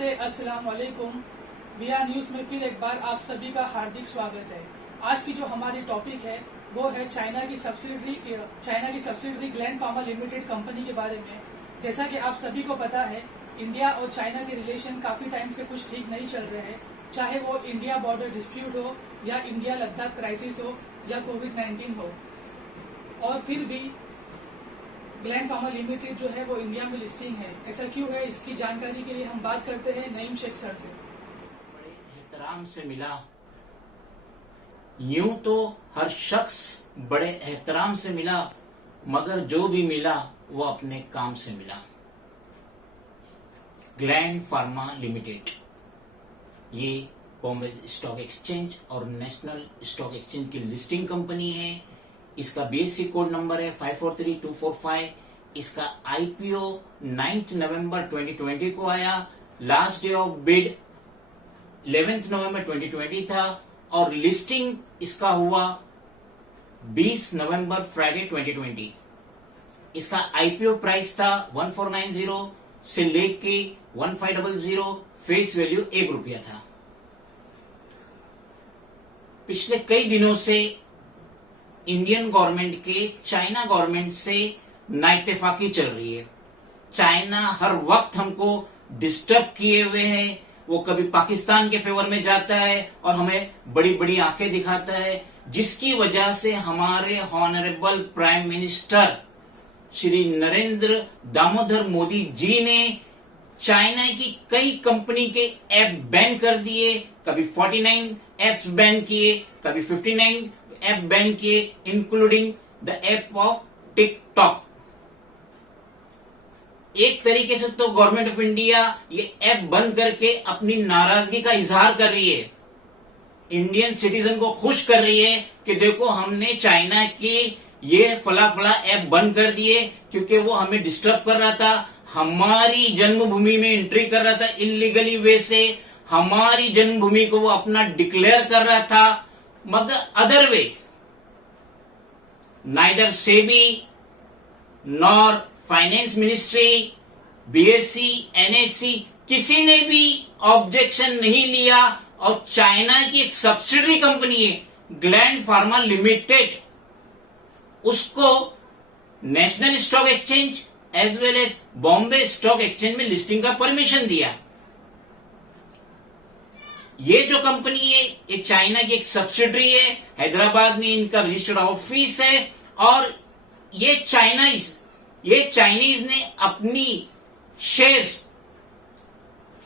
नमस्ते, अस्सलाम वालेकुम। वीआ न्यूज में फिर एक बार आप सभी का हार्दिक स्वागत है। आज की जो हमारी टॉपिक है वो है चाइना की subsidiary gland Pharma limited company के बारे में। जैसा कि आप सभी को पता है, इंडिया और चाइना के रिलेशन काफी टाइम से कुछ ठीक नहीं चल रहे हैं, चाहे वो इंडिया बॉर्डर डिस्प्यूट हो या इंडिया लद्दाख क्राइसिस हो या कोविड-19 हो। और फिर भी ग्लैंड फार्मा लिमिटेड जो है वो इंडिया में लिस्टिंग है। ऐसा क्यों है, इसकी जानकारी के लिए हम बात करते हैं नईम शेख सर से। बड़े एहतराम से मिला। यूं तो हर शख्स बड़े एहतराम से मिला, मगर जो भी मिला वो अपने काम से मिला। ग्लैंड फार्मा लिमिटेड ये बॉम्बे स्टॉक एक्सचेंज और नेशनल स्टॉक एक्सचेंज की लिस्टिंग कंपनी है। इसका बीएससी कोड नंबर है 543245। इसका आईपीओ 9 नवंबर 2020 को आया। लास्ट डे ऑफ बिड 11 नवंबर 2020 था और लिस्टिंग इसका हुआ 20 नवंबर फ्राइडे 2020। इसका आईपीओ प्राइस था 1490 से लेके 1500। फेस वैल्यू ₹1 था। पिछले कई दिनों से इंडियन गवर्नमेंट के चाइना गवर्नमेंट से नाइतफाकी चल रही है। चाइना हर वक्त हमको डिस्टर्ब किए हुए है। वो कभी पाकिस्तान के फेवर में जाता है और हमें बड़ी बड़ी आंखें दिखाता है, जिसकी वजह से हमारे honourable prime minister Shri Narendra Damodar Modi ji ने चाइना की कई कंपनी के ऐप बैन कर दिए। कभी 49 ऐप्स बैन किए, कभी 59 ऐप बैन किए, including the app of TikTok. एक तरीके से तो गवर्नमेंट ऑफ इंडिया ये ऐप बंद करके अपनी नाराजगी का इजहार कर रही है, इंडियन सिटीजन को खुश कर रही है कि देखो हमने चाइना के ये फला फला ऐप बंद कर दिए, क्योंकि वो हमें डिस्टर्ब कर रहा था, हमारी जन्मभूमि में एंट्री कर रहा था इलीगली वे से, हमारी जन्मभूमि को वो अपना डिक्लेयर कर रहा था। मगर other way neither SEBI nor finance ministry, BSc, NSC किसी ने भी ऑब्जेक्शन नहीं लिया। और चाइना की एक सब्सिडरी कंपनी है ग्लैंड फार्मा लिमिटेड, उसको national stock exchange as well as Bombay stock exchange में लिस्टिंग का परमिशन दिया। ये जो कंपनी है ये चाइना की एक सब्सिडरी है, हैदराबाद में इनका रजिस्टर्ड ऑफिस है। और ये चाइनीज ने अपनी शेयर्स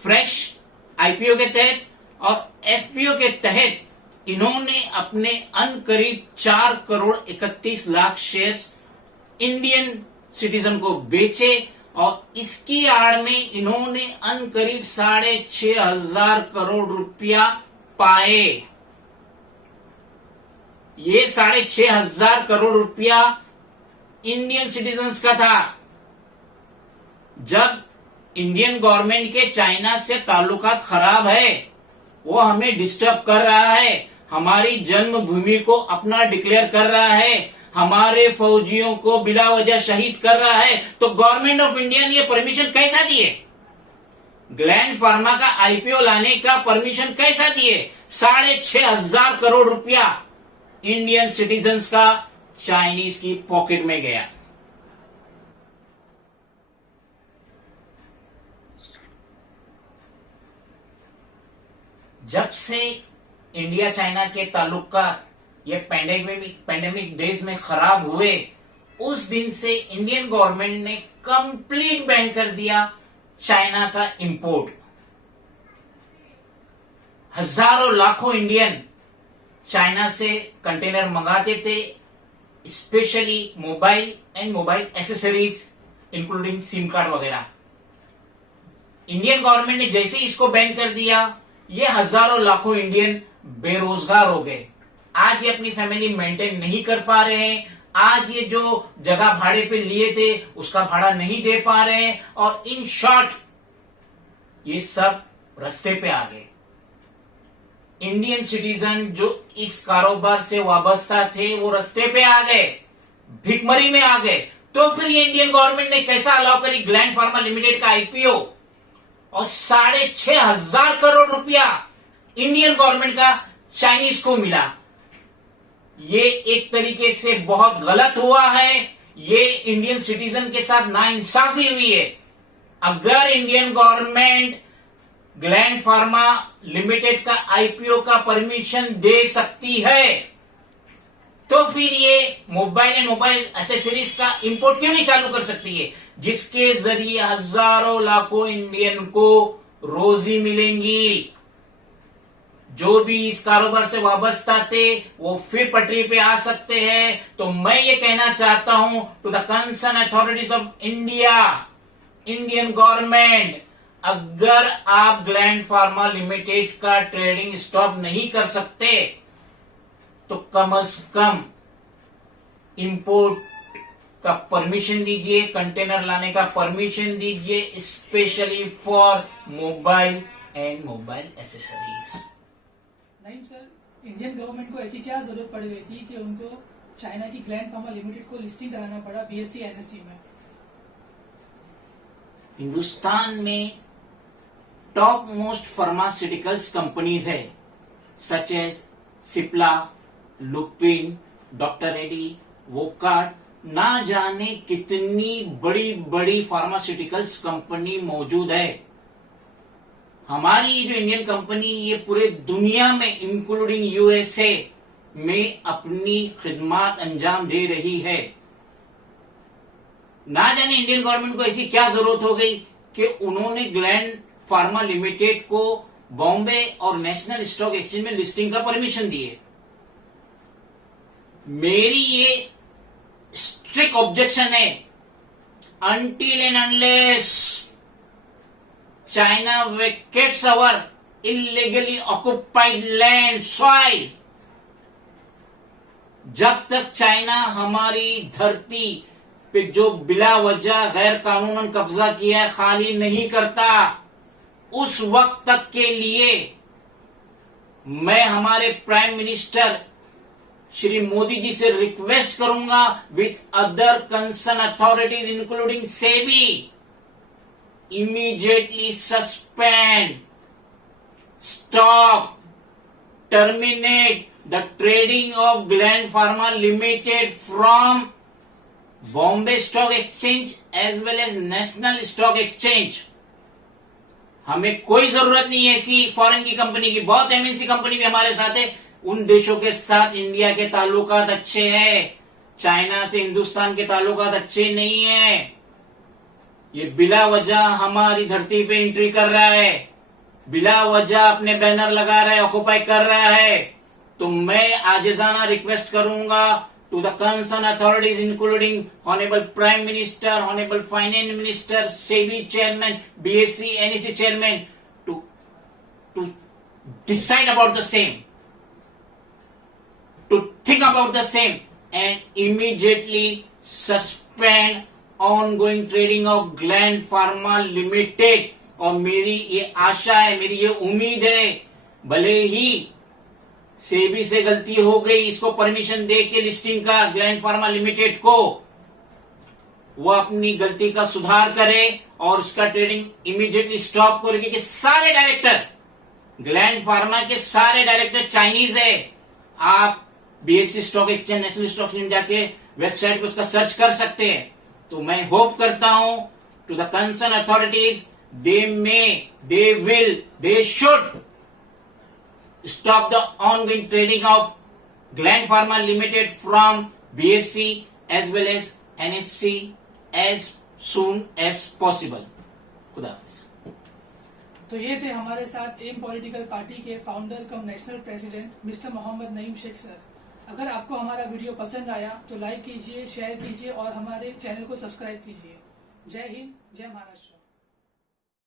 फ्रेश आईपीओ के तहत और एफपीओ के तहत इन्होंने अपने करीब 4 crore 31 lakh shares Indian citizen को बेचे। और इसकी आड़ में इन्होंने करीब 6,500 करोड़ रुपया पाए। ये 6,500 करोड़ रुपया इंडियन सिटीजन्स का था। जब इंडियन गवर्नमेंट के चाइना से ताल्लुकात खराब है, वो हमें डिस्टर्ब कर रहा है, हमारी जन्मभूमि को अपना डिक्लेयर कर रहा है, हमारे फौजियों को बिला वजह शहीद कर रहा है, तो गवर्नमेंट ऑफ इंडिया ने ये परमिशन कैसा दिए? ग्लैंड फार्मा का आईपीओ लाने का परमिशन कैसा दिए? 6,500 करोड़ रुपया इंडियन सिटीजन्स का चाइनीज की पॉकेट में गया। जब से इंडिया चाइना के ताल्लुकात ये पैंडेमिक डेज में खराब हुए, उस दिन से इंडियन गवर्नमेंट ने कंप्लीट बैन कर दिया चाइना का इंपोर्ट। हजारों लाखों इंडियन चाइना से कंटेनर मंगाते थे, specially mobile and mobile accessories including SIM card वगैरह। इंडियन गवर्नमेंट ने जैसे ही इसको बैन कर दिया, ये हजारों लाखों इंडियन बेरोजगार हो गए। आज ये अपनी फैमिली मेंटेन नहीं कर पा रहे हैं। आज ये जो जगह भाड़े पे लिए थे उसका भाड़ा नहीं दे पा रहे हैं। और इन शॉर्ट ये सब रास्ते पे आ गए। इंडियन सिटीजन जो इस कारोबार से वाबस्ता थे वो रास्ते पे आ गए, भिखमरी में आ गए। तो फिर ये इंडियन गवर्नमेंट ने कैसा अलाउ करी ग्लैंड फार्मा लिमिटेड का आईपीओ और 6,500 करोड़ रुपया इंडियन गवर्नमेंट का चाइनीज को मिला। ये एक तरीके से बहुत गलत हुआ है। ये इंडियन सिटीजन के साथ नाइंसाफी हुई है। अगर Indian government gland Pharma limited का आईपीओ का परमिशन दे सकती है तो फिर ये मोबाइल एंड मोबाइल एसेसरीज का इंपोर्ट क्यों नहीं चालू कर सकती है, जिसके जरिए हजारों लाखों इंडियन को रोजी मिलेंगी। जो भी इस कारोबार से वाबस्ता थे वो फिर पटरी पे आ सकते हैं। तो मैं ये कहना चाहता हूं to the concern authorities of India, Indian government, अगर आप ग्लैंड फार्मा लिमिटेड का ट्रेडिंग स्टॉप नहीं कर सकते तो कम से कम इंपोर्ट का परमिशन दीजिए, कंटेनर लाने का परमिशन दीजिए, specially for mobile and mobile accessories. नहीं सर, इंडियन गवर्नमेंट को ऐसी क्या जरूरत पड़ गई थी कि उनको चाइना की ग्लैंड फार्मा लिमिटेड को लिस्टिंग कराना पड़ा बीएससी एनएससी में? हिंदुस्तान में टॉप मोस्ट फार्मास्यूटिकल्स कंपनीज है, such as Cipla, Lupin, doctor Reddy, Wockhardt, ना जाने कितनी बड़ी बड़ी फार्मास्यूटिकल्स कंपनी मौजूद है। हमारी जो इंडियन कंपनी ये पूरे दुनिया में इंक्लूडिंग यूएसए में अपनी खिदमत अंजाम दे रही है। ना जाने इंडियन गवर्नमेंट को ऐसी क्या जरूरत हो गई कि उन्होंने ग्लैंड फार्मा लिमिटेड को बॉम्बे और नेशनल स्टॉक एक्सचेंज में लिस्टिंग का परमिशन दिए। मेरी ये स्ट्रिक्ट ऑब्जेक्शन है, until and unless China vacates our illegally occupied land soil, जब तक चाइना हमारी धरती पे जो बिला वजह गैर कानूनन कब्जा किया है खाली नहीं करता, उस वक्त तक के लिए मैं हमारे प्राइम मिनिस्टर श्री मोदी जी से रिक्वेस्ट करूंगा with other concern authorities including SEBI, immediately suspend, stop, terminate the trading of Gland Pharma Limited from Bombay Stock Exchange as well as National Stock Exchange। हमें कोई जरूरत नहीं है ऐसी फॉरेन की कंपनी की, बहुत एमएनसी कंपनी भी हमारे साथ है। उन देशों के साथ इंडिया के ताल्लुकात अच्छे हैं, चाइना से हिंदुस्तान के ताल्लुकात अच्छे नहीं है। ये बिला वजह हमारी धरती पे एंट्री कर रहा है, बिला वजह अपने बैनर लगा रहा है, ऑक्युपाई कर रहा है। तो मैं आजिजाना रिक्वेस्ट करूंगा to the concern authorities including honourable prime minister, honourable finance minister, SEBI chairman, BSC NSC chairman to decide about the same, to think about the same and immediately suspend ongoing trading of Gland Pharma limited. और मेरी ये आशा है, मेरी ये उम्मीद है, भले ही सेबी से गलती हो गई इसको परमिशन दे के लिस्टिंग का ग्लैंड फार्मा लिमिटेड को, वो अपनी गलती का सुधार करे और उसका ट्रेडिंग इमीडिएटली स्टॉप करे, क्योंकि सारे डायरेक्टर ग्लैंड फार्मा के सारे डायरेक्टर चाइनीज है। आप BSc stock exchange, national stock exchange जाके वेबसाइट पे उसका सर्च कर सकते हैं। तो मैं होप करता हूं to the concern authorities, they will, they should stop the ongoing trading of Gland Pharma Limited from BSC as well as NSC as soon as possible। खुदा हाफिज। तो ये थे हमारे साथ एम पॉलिटिकल पार्टी के founder cum national president mister Mohammad Naeem Sheikh sir. अगर आपको हमारा वीडियो पसंद आया तो लाइक कीजिए, शेयर कीजिए और हमारे चैनल को सब्सक्राइब कीजिए। जय हिंद, जय महाराष्ट्र।